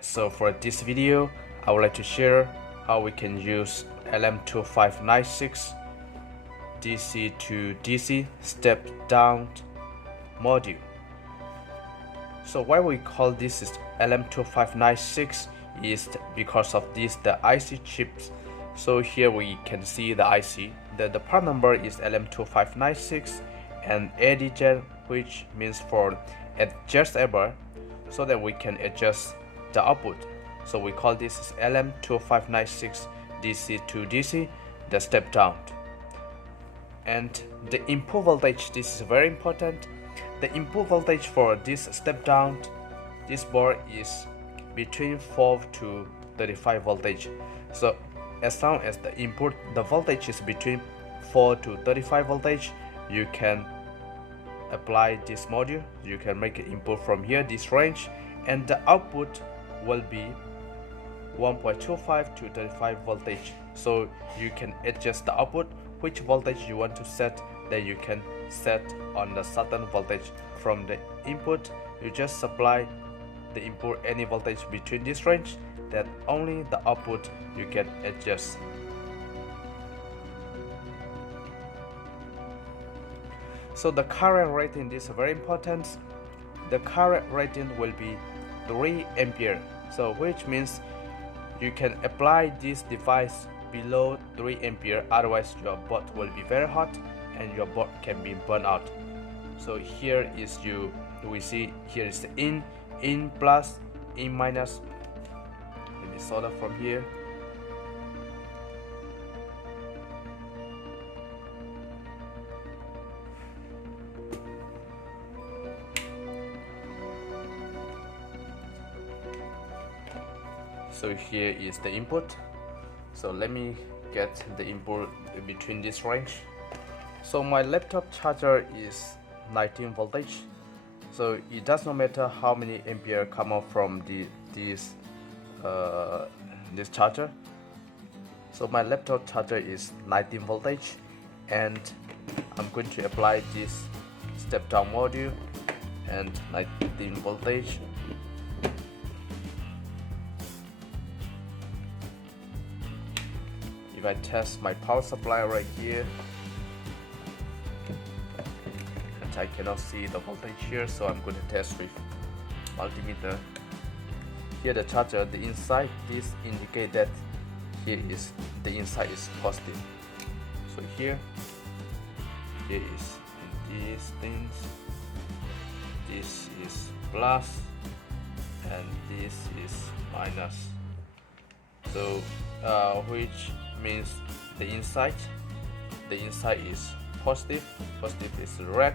So for this video, I would like to share how we can use LM2596 DC to DC step down module. So why we call this is LM2596 is because of this the IC chips. So here we can see the IC. The part number is LM2596 and ADZ, which means for adjustable, so that we can adjust the output. So we call this LM2596 DC to DC, the step down. And the input voltage, this is very important. The input voltage for this step down, this board is between 4 to 35 voltage. So as long as the voltage is between 4 to 35 voltage, you can apply this module. You can make an input from here, this range, and the output will be 1.25 to 35 voltage. So you can adjust the output, which voltage you want to set, then you can set on the certain voltage. From the input, you just supply the input any voltage between this range, that only the output you can adjust. So the current rating is very important. The current rating will be 3 ampere. So which means you can apply this device below 3 ampere, otherwise your board will be very hot and your board can be burned out. So here is we see here is the in plus, in minus. Let me solder from here. So here is the input. So let me get the input between this range. So my laptop charger is 19 voltage. So it does not matter how many ampere come out from this charger. So my laptop charger is 19 voltage, and I'm going to apply this step down module and 19 voltage. If I test my power supply right here, and I cannot see the voltage here, so I'm going to test with multimeter. Here the charger, the inside, this indicate that here is the inside is positive. So here is these things. This is plus and this is minus. So which means the inside is positive is red,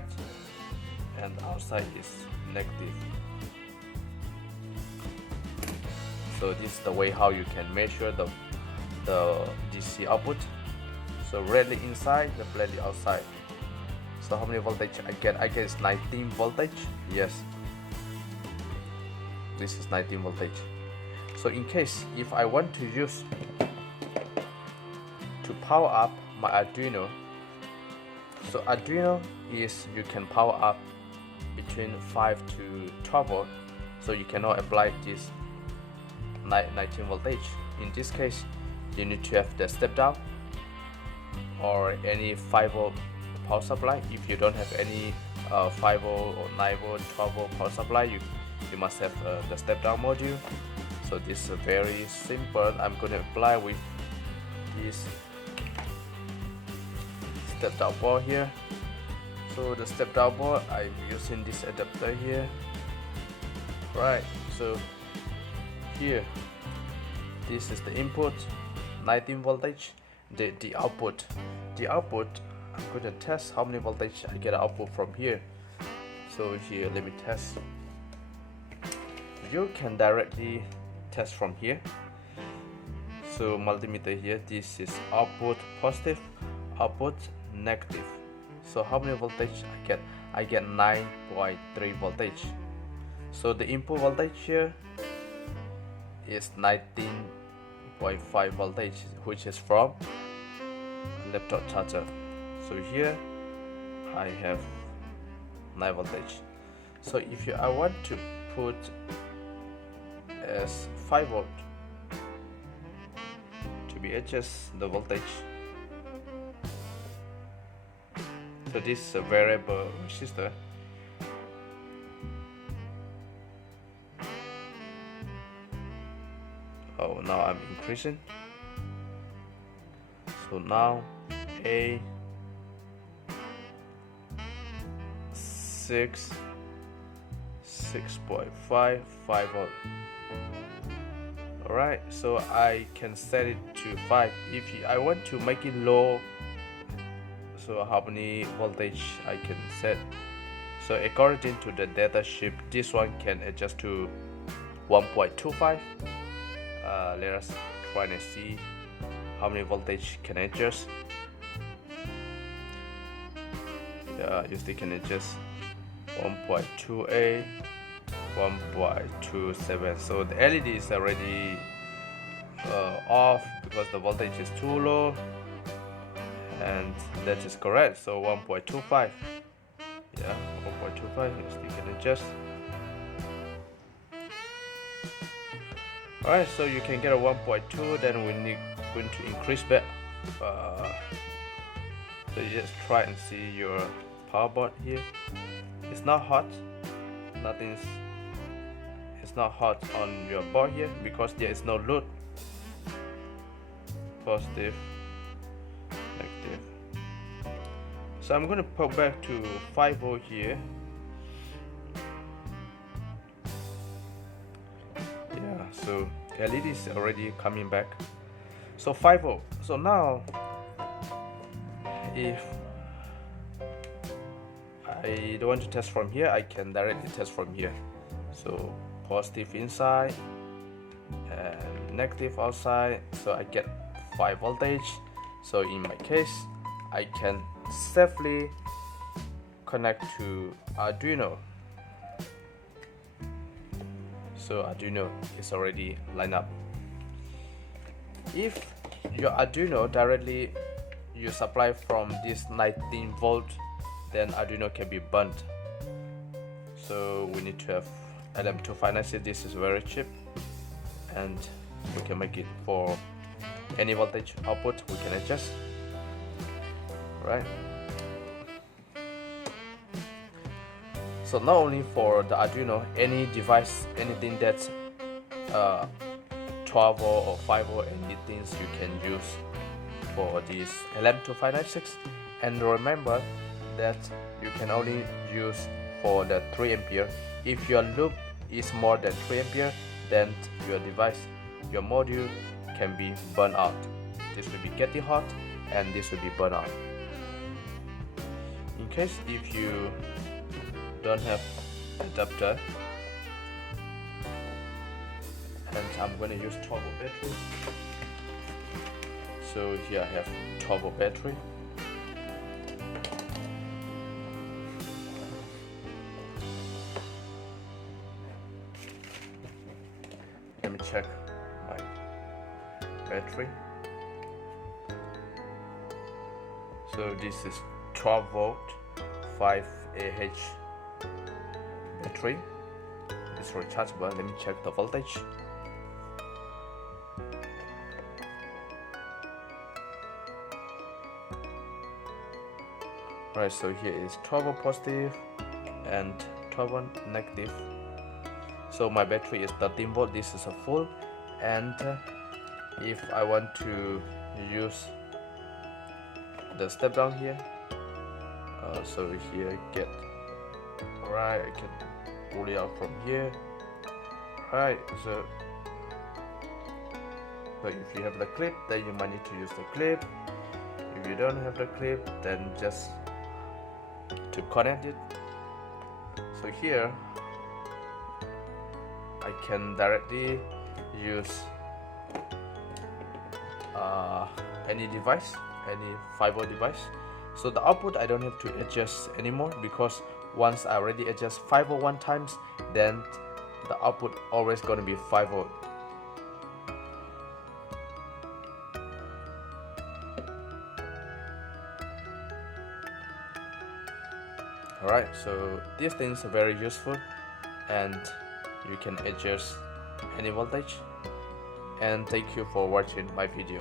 and outside is negative. So this is the way how you can measure the DC output. So redly inside, the blackly outside. So how many voltage I get? I get 19 voltage. Yes, this is 19 voltage. So in case if I want to use to power up my Arduino, so Arduino is you can power up between 5 to 12 volt. So you cannot apply this 19 voltage. In this case, you need to have the step down or any 5 volt power supply. If you don't have any 5 volt or 9 volt, 12 volt power supply, you must have the step down module. So this is very simple. I'm going to apply with this step down board here. So the step down board, I'm using this adapter here. Right, so here this is the input, 19 voltage. The output, I'm going to test how many voltage I get output from here. So here, let me test. You can directly test from here. So multimeter here, this is output positive, output negative. So how many voltage I get? I get 9.3 voltage. So the input voltage here is 19.5 voltage, which is from laptop charger. So here I have 9 voltage. So if I want to put as 5 volt to be adjust the voltage. So this is a variable resistor. Oh, now I'm increasing. So now a 6.5 volt. Alright, so I can set it to 5. If I want to make it low, so how many voltage I can set? So according to the data sheet, this one can adjust to 1.25. Let us try and see how many voltage can adjust. You still can adjust 1.28, 1.27. So the LED is already off because the voltage is too low, and that is correct. So 1.25, yeah, 1.25. You still can adjust. Alright, so you can get a 1.2. Then we need going to increase back. So you just try and see your power board here. It's not hot. It's not hot on your board here because there is no load. Positive, negative. So I'm going to put back to 5 volt here. Yeah, so LED is already coming back. So 5 volt. So now if I don't want to test from here, I can directly test from here. So positive inside and negative outside, so I get 5 voltage. So in my case, I can safely connect to Arduino. So Arduino is already lined up. If your Arduino directly you supply from this 19 volt, then Arduino can be burnt. So we need to have LM2596. This is very cheap, and we can make it for any voltage output we can adjust. Right. So not only for the Arduino, any device, anything that's 12 volt or 5 volt, anything you can use for this LM2596. And remember that you can only use for the 3 ampere. If your loop is more than 3 ampere, then your device, your module can be burned out. This will be getting hot and this will be burned out. In case if you don't have adapter, and I'm going to use 12 volt battery. So here I have 12 volt battery. Let me check my battery. So this is 12 volt 5Ah battery. It's rechargeable. Let me check the voltage. Right, so here is 12 volt positive and 12 volt negative. So my battery is 13 volt. This is a full, and if I want to use the step down here, so here get right, I can pull it out from here. Right, so but if you have the clip, then you might need to use the clip. If you don't have the clip, then just to connect it. So here I can directly use any device, any 5 volt device. So the output I don't have to adjust anymore, because once I already adjust 5 volt one times, then the output always gonna be 5 volt. Alright, so these things are very useful, and you can adjust any voltage. And thank you for watching my video.